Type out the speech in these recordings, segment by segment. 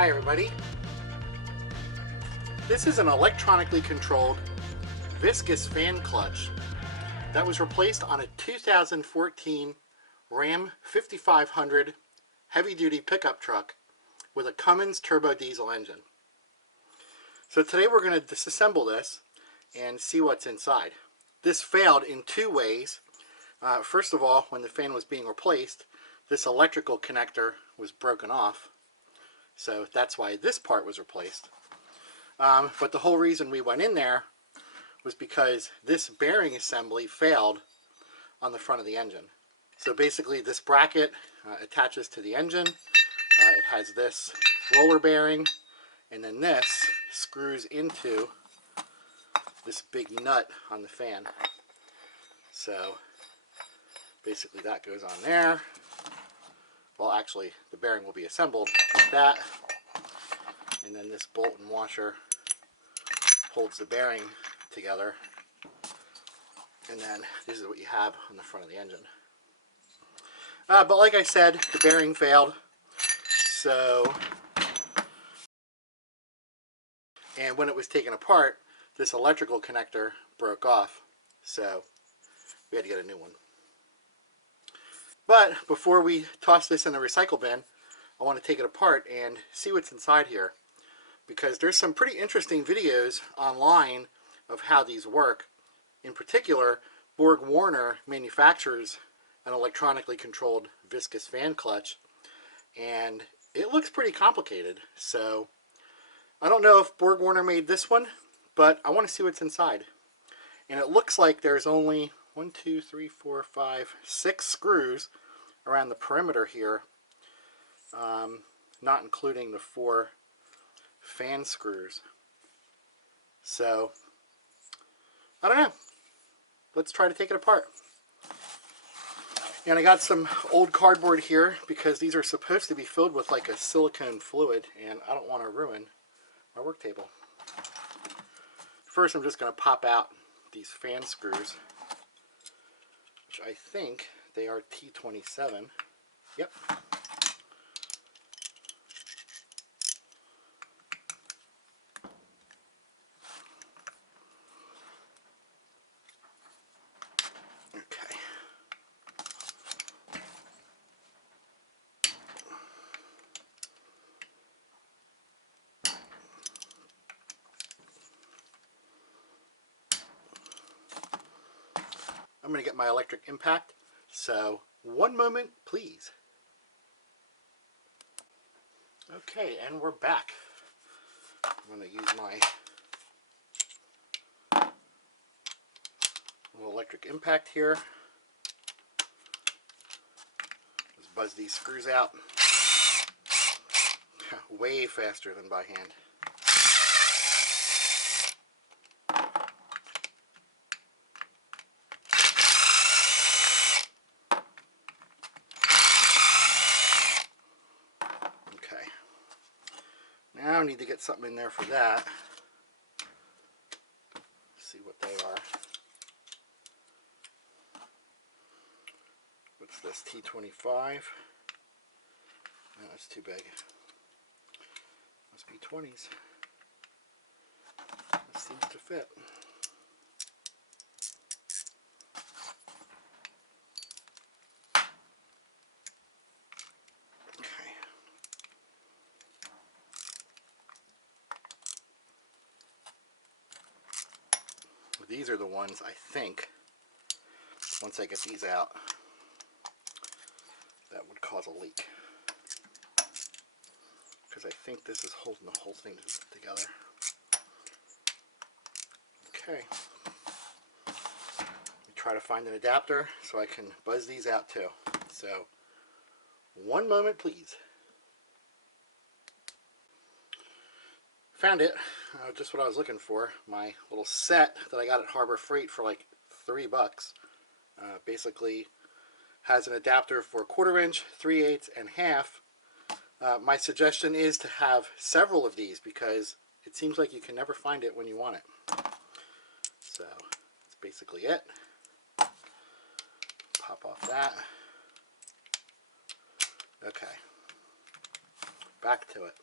Hi everybody. This is an electronically controlled Viscous fan clutch that was replaced on a 2014 Ram 5500 heavy-duty pickup truck with a Cummins Turbo Diesel engine. So today we're going to disassemble this and see what's inside. This failed in two ways. First of all, when the fan was being replaced, this electrical connector was broken off. So that's why this part was replaced. But the whole reason we went in there was because this bearing assembly failed on the front of the engine. So basically this bracket attaches to the engine. It has this roller bearing, and then this screws into this big nut on the fan. So basically that goes on there. Well, actually the bearing will be assembled like that, and then this bolt and washer holds the bearing together, and then this is what you have on the front of the engine. But like I said, the bearing failed, and when it was taken apart, this electrical connector broke off, so we had to get a new one. But before we toss this in the recycle bin, I want to take it apart and see what's inside here, because there's some pretty interesting videos online of how these work. In particular, Borg-Warner manufactures an electronically controlled viscous fan clutch, and it looks pretty complicated. So I don't know if Borg-Warner made this one, but I want to see what's inside. And it looks like there's only 1, 2, 3, 4, 5, 6 screws around the perimeter here, not including the 4 fan screws. So I don't know. Let's try to take it apart. And I got some old cardboard here because these are supposed to be filled with like a silicone fluid, and I don't want to ruin my work table. First, I'm just going to pop out these fan screws, which I think they are T27. Yep. Okay. I'm going to get my electric impact, so one moment please. Okay, and we're back. I'm going to use my little electric impact here. Just buzz these screws out. Way faster than by hand. Okay. Now I need to get something in there for that. See what they are. What's this, T25? No, that's too big. Must be 20s. This seems to fit. Okay. These are the ones I think, once I get these out, that would cause a leak. Because I think this is holding the whole thing together. Okay. Let me try to find an adapter so I can buzz these out too. So, one moment please. Found it. Just what I was looking for. My little set that I got at Harbor Freight for like $3. Basically has an adapter for 1/4 inch, 3/8, and half. My suggestion is to have several of these because it seems like you can never find it when you want it. So that's basically it. Pop off that. Okay. Back to it.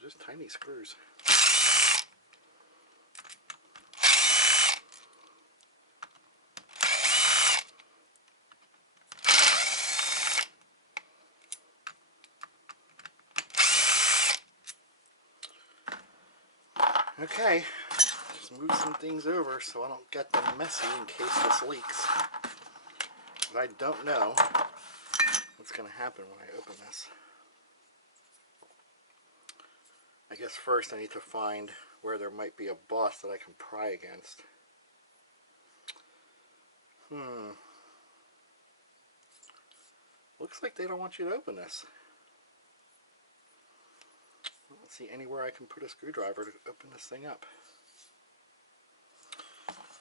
They're just tiny screws. Okay, just move some things over so I don't get them messy in case this leaks. But I don't know what's going to happen when I open this. I guess first I need to find where there might be a boss that I can pry against. Looks like they don't want you to open this. I don't see anywhere I can put a screwdriver to open this thing up.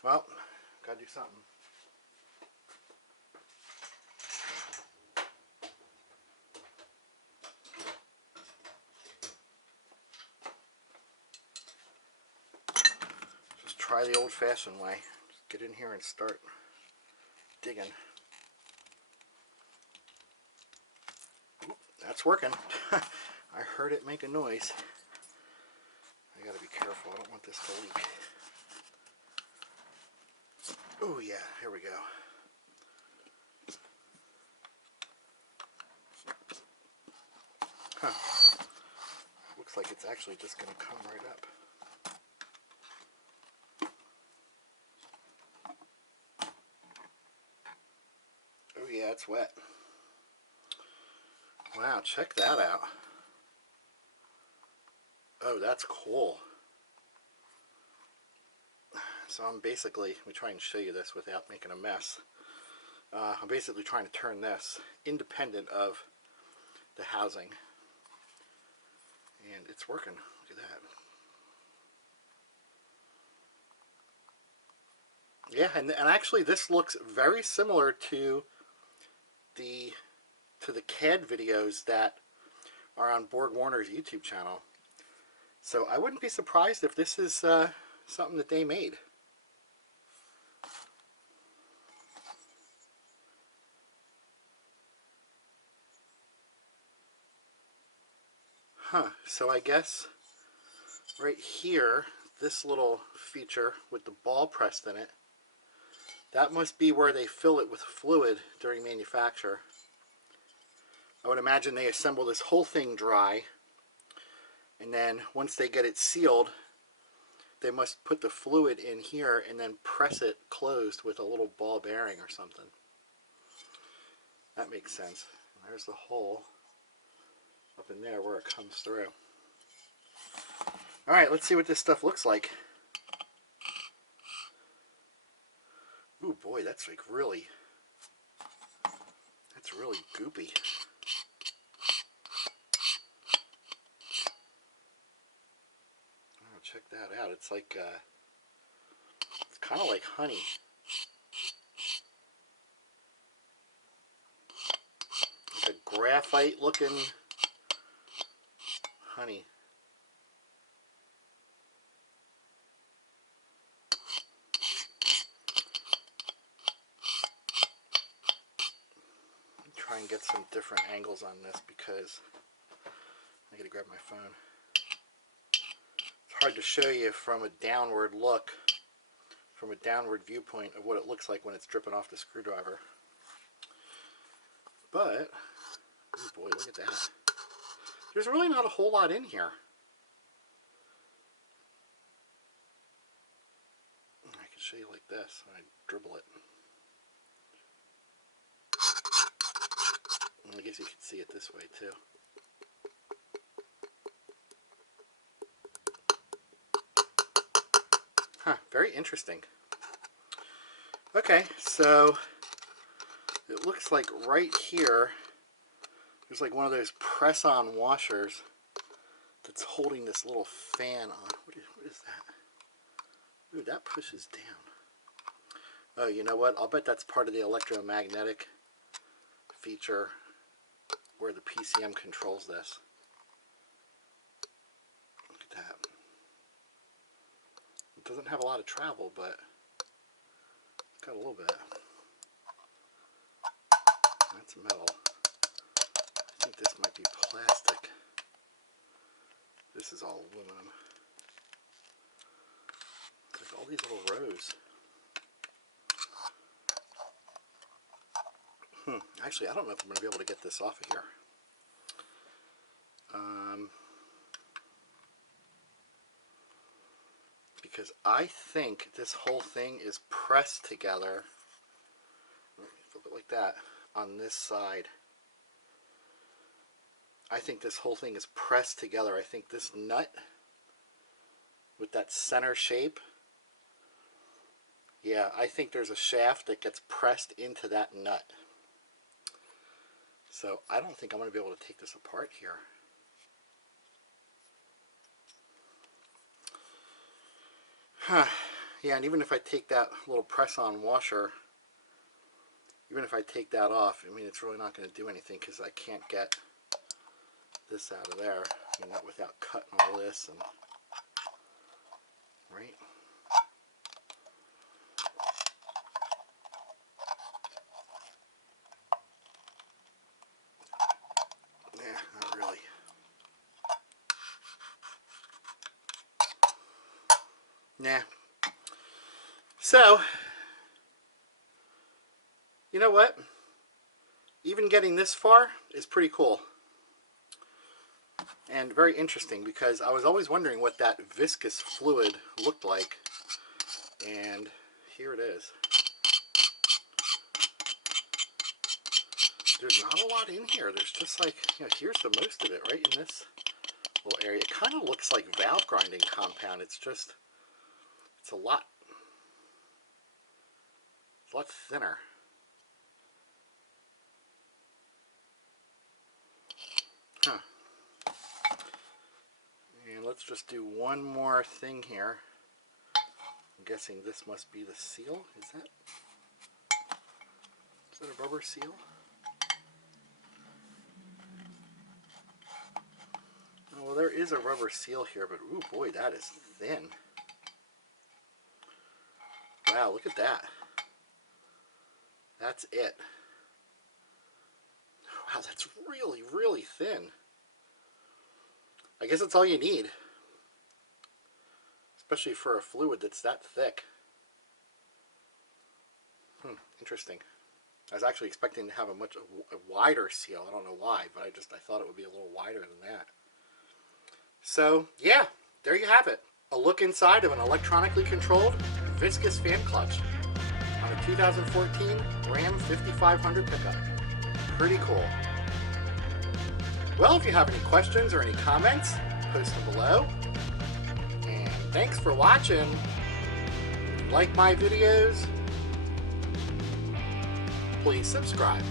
Well, gotta do something. Just try the old-fashioned way. Just get in here and start digging. Oop, that's working. I heard it make a noise. I gotta be careful. I don't want this to leak. Oh yeah, here we go. Huh. Looks like it's actually just gonna come right up. Oh yeah, it's wet. Wow, check that out. Oh, that's cool. So I'm basically, let me try and show you this without making a mess. I'm basically trying to turn this independent of the housing. And it's working. Look at that. Yeah, and actually this looks very similar to the CAD videos that are on Borg Warner's YouTube channel. So I wouldn't be surprised if this is something that they made. Huh, so I guess right here, this little feature with the ball pressed in it, that must be where they fill it with fluid during manufacture. I would imagine they assemble this whole thing dry, and then once they get it sealed, they must put the fluid in here and then press it closed with a little ball bearing or something. That makes sense. And there's the hole up in there where it comes through. Alright, let's see what this stuff looks like. Ooh boy, that's like really goopy. Oh, check that out. It's like it's kind of like honey. Like a graphite looking honey. Try and get some different angles on this because I gotta grab my phone. It's hard to show you from a downward look, from a downward viewpoint of what it looks like when it's dripping off the screwdriver. But, oh boy, look at that. There's really not a whole lot in here. I can show you like this when I dribble it. I guess you can see it this way too. Huh, very interesting. Okay, so it looks like right here there's like one of those press-on washers that's holding this little fan on. What is that? Ooh, that pushes down. Oh, you know what? I'll bet that's part of the electromagnetic feature where the PCM controls this. Look at that. It doesn't have a lot of travel, but it's got a little bit. That's metal. I think this might be plastic. This is all aluminum. There's all these little rows. Actually, I don't know if I'm going to be able to get this off of here. Because I think this whole thing is pressed together. Flip it like that on this side. I think this whole thing is pressed together. I think this nut with that center shape, yeah, I think there's a shaft that gets pressed into that nut. So I don't think I'm going to be able to take this apart here. Yeah, and even if I take that little press-on washer, even if I take that off, I mean, it's really not going to do anything because I can't get this out of there. I mean, not without cutting all this and right. Yeah, not really. Nah. So, you know what? Even getting this far is pretty cool. And very interesting because I was always wondering what that viscous fluid looked like. And here it is. There's not a lot in here. There's just like, you know, here's the most of it right in this little area. It kind of looks like valve grinding compound. It's just, it's a lot thinner. Huh. And let's just do one more thing here. I'm guessing this must be the seal. Is that a rubber seal? Oh, well, there is a rubber seal here, but ooh boy, that is thin. Wow, look at that. That's it. Wow, that's really, really thin. I guess that's all you need. Especially for a fluid that's that thick. Interesting. I was actually expecting to have a much wider seal. I don't know why, but I thought it would be a little wider than that. So, yeah, there you have it. A look inside of an electronically controlled viscous fan clutch on a 2014 Ram 5500 pickup. Pretty cool. Well, if you have any questions or any comments, post them below. And thanks for watching. Like my videos, please subscribe.